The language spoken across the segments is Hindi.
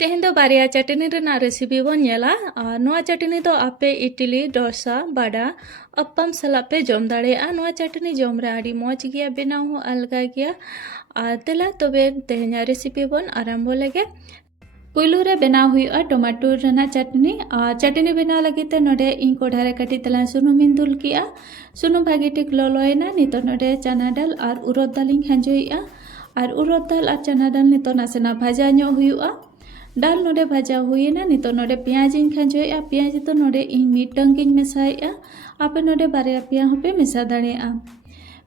तेहें दो बारिया चटनी रेना रेसिपी बन नेला नोआ चटनी तो आपे इडली डोसा बड़ा अप्पम सलाद पे जम दाड़ेया नोआ चटनी जम रे आड़ी मौज गया बनाव हो अलगा गया तेला तबे तेहें रेसिपी बन आरम्भ लगे पुलू रे बनाव हुआ टमाटो रेना चटनी चटनी बनाव लगे ते नोडे इन कोढ़ारे कटी तला सुनुमिन दुल किया सुनुम भागी टिक लोलोयना नितो नोडे चना दाल और उरद दालिंग खांजोइया और उरद दाल और चना दाल नितो नासेना भाजा ᱧᱚᱜ हुआ दाल नोडे भाजा हुईना नितो नोडे पियाज इन खांजोया पियाज तो नोडे इन मीटंग इन मेसाया आपे नोडे बारे पिया होपे मेसा दाड़ेया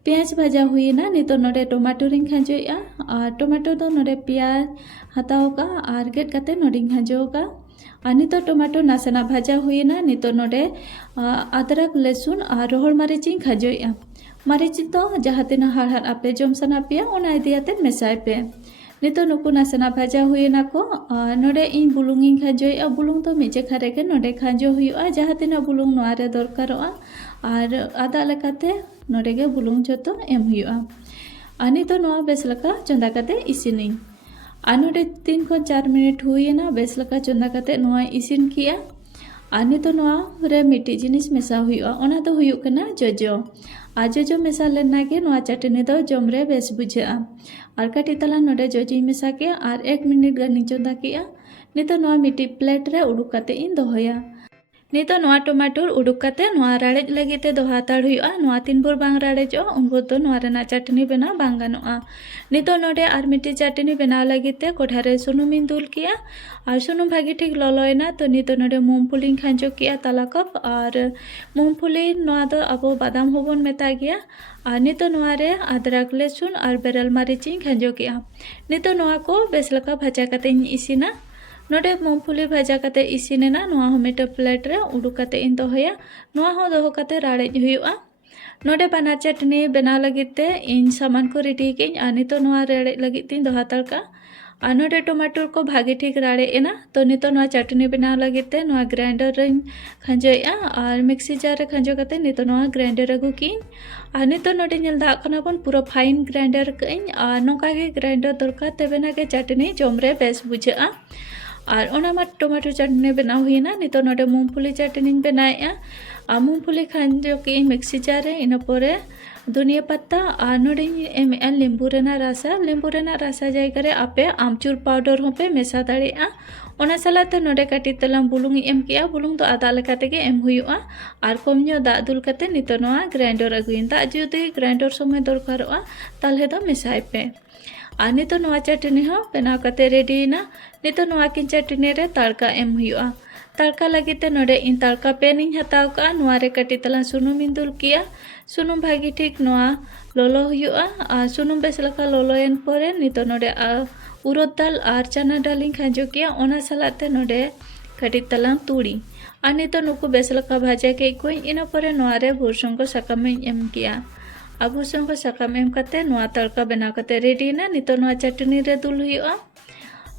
पियाज भाजा हुईना नितो नोडे टमाटो रिन खांजोया टमाटो तो नोडे पियाज हताओगा और गेट काते नोडे खांजोगा नितो टमाटो नासेना भाजा हुईना नितो नोडे अदरक लहसुन और रोहड़ मरीच इन खांजोया मरीच तो जहाँ तीना हार हार आपे जम सना पिया ओना इदियाते मेसाय पे नितो नुकु नासेना भाजा हुईना को नोडे इन बुलुंग इन खांजोया बुलुंग तो मिजे खारे के नोडे खांजो हुआ जहाँ तीना बुलुंग नोआरे दरकारोआ और आदा लेकाते नोडे के बुलुंग जतो एम हुआ नितो नोआ बेस लका चंदा काते इसिनिंग नोडे 3 खन 4 मिनट हुईना बेस लका चंदा काते नोआ इसिन किया नितो नोआ रे मिट्टी जिनिस मेसा हुआ ओना तो हुयुक कना जोजो जोजो मेसा लेना के नोआ चटनी दो जमरे बेस बुझा और कटी तला नोडे जोजी मेसा के और 1 मिनट गानी चंदा किया नितो नोआ मिट्टी प्लेट रे उडुक काते इन दोहया नितो नोआ टमाटो उडुक काते नोआ राड़ेज लगी ते दोहा ताड़ हुआ नोआ तीन भोर बांग राड़ेजो उनको तो नोआ रेना चटनी बना बांग गानोआ नितो नोडे और मिट्टी चटनी बना लगी ते कोठारे सुनुमिन दुल किया और सुनुम भागी ठीक लोलोयना तो नितो नोडे मूंगफली खांजो किया तला कप और मूंगफली नोआ तो अब बादाम होबन मेता गया और नितो नोआ रे अदरक लहसुन और बेरल मरीच खांजो किया नितो नोआ को बेस लका भाजा काते इसिना नोडे मूंगफली भाजा काते इसिनेना नोआ हो मिट प्लेट रे उडुक काते इन दोहया नोआ हो दोहो काते राड़ेज हुआ नोडे बना चटनी बना लगिते इन सामान को रेडी के नितो नोआ रेड़े लगिते दोहा तड़का नोडे टमाटर को भागे ठीक राड़े एना तो नितो नोआ चटनी बना लगिते नोआ ग्राइंडर रे खांजोया और मिक्सी जार रे खांजो काते नितो नोआ ग्राइंडर अगु किन नितो नोडे नेल दा कना बन पूरा फाइन ग्राइंडर कइन नोका के ग्राइंडर दरकार तेबेना के चटनी जमरे बेस बुझा और ओना टमाटो चटनी बनाव हुईना नितो नोडे मूंगफली चटनी बनाया मूंगफली खांजो के मिक्सी जार रे इन परे धनिया पत्ता और नोडे एम लिंबू रेना रासा जायगा रे आपे आमचूर पाउडर होपे मेसा दाड़ेया ओना सलाते नोडे काटी तलाम बुलुंग एम किया बुलुंग तो आदा लेका तेगे एम हुआ और कम ᱧᱚᱜ दाग दुल कते नितो नोआ ग्राइंडर अगुइन दाग जुदी ग्राइंडर समय दरकारोआ ताले दो मेसाय पे नितो नोआ चटनी हो बनाव कते रेडीना नितो नोआ किन चटनी रे तड़का एम हुआ तड़का लगे ते नोडे इन तड़का पेन इन हताव का नोआ रे कटी तला सुनुम इन दुल किया सुनुम भागी ठीक नोआ लोलो हुआ सुनुम बेस लका लोलोयन परे नितो नोडे उरद दाल और चना दाल इन खांजो किया ओना सलाते नोडे कटी तला तुड़ी नितो नुकु बेस लका भाजा के कोई इन परे नोआ रे भुरसुंग को सकम एम किया भुरसुंग को सकम एम कते नोआ तड़का बना कते रेडी ना नितो नोआ चटनी रे दुल हुआ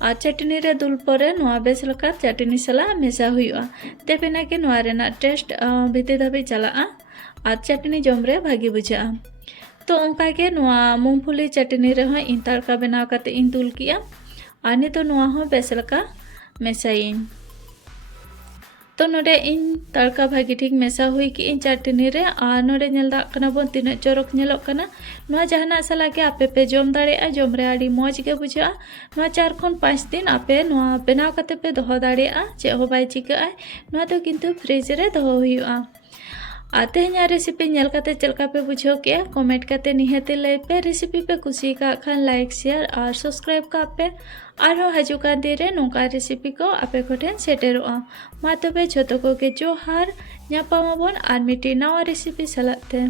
चटनी रे दुल परे नोआ बेस लका चटनी सला मेसा हुआ तेबेना के नोआ रेना टेस्ट भीतर धाबी चला चटनी जमरे भागी बुझा तो उनका के नोआ मूंगफली चटनी रे इन तड़का बनाव कते इन दुल किया नितो नोआ हो बेस लका मेसाइन तो नोडे इन तड़का भागी ठीक मेसा हुई कि इन चटनी रे नोडे नेल दा कना बन तीन चोरक नेलोक कना नोआ जहाना सला के आपे पे जम दाड़ेया जम रे आड़ी मौज गे बुझा नोआ 4 खन 5 दिन आपे नोआ बनाव कते पे दोहो दाड़ेया चे हो बाय चिका नोआ तो किंतु फ्रिज रे दोहो हुआ तेहना रेसिपी नेल काते चलका पे बुझो के कमेंट काते निहाते लय पे रेसिपी पे कुसी का खान लाइक शेयर और सब्सक्राइब का पे और हजुका दिरे नोका रेसिपी को आपे कोठेन सेटेरोआ मा तबे झोतो को के जोहार ᱧᱟᱯᱟᱢ ᱟᱵᱚᱱ ᱟᱨ ᱢᱤᱫᱴᱤᱡ ᱱᱟᱣᱟ ᱨᱮᱥᱤᱯᱤ ᱥᱟᱞᱟᱜ ᱛᱮ।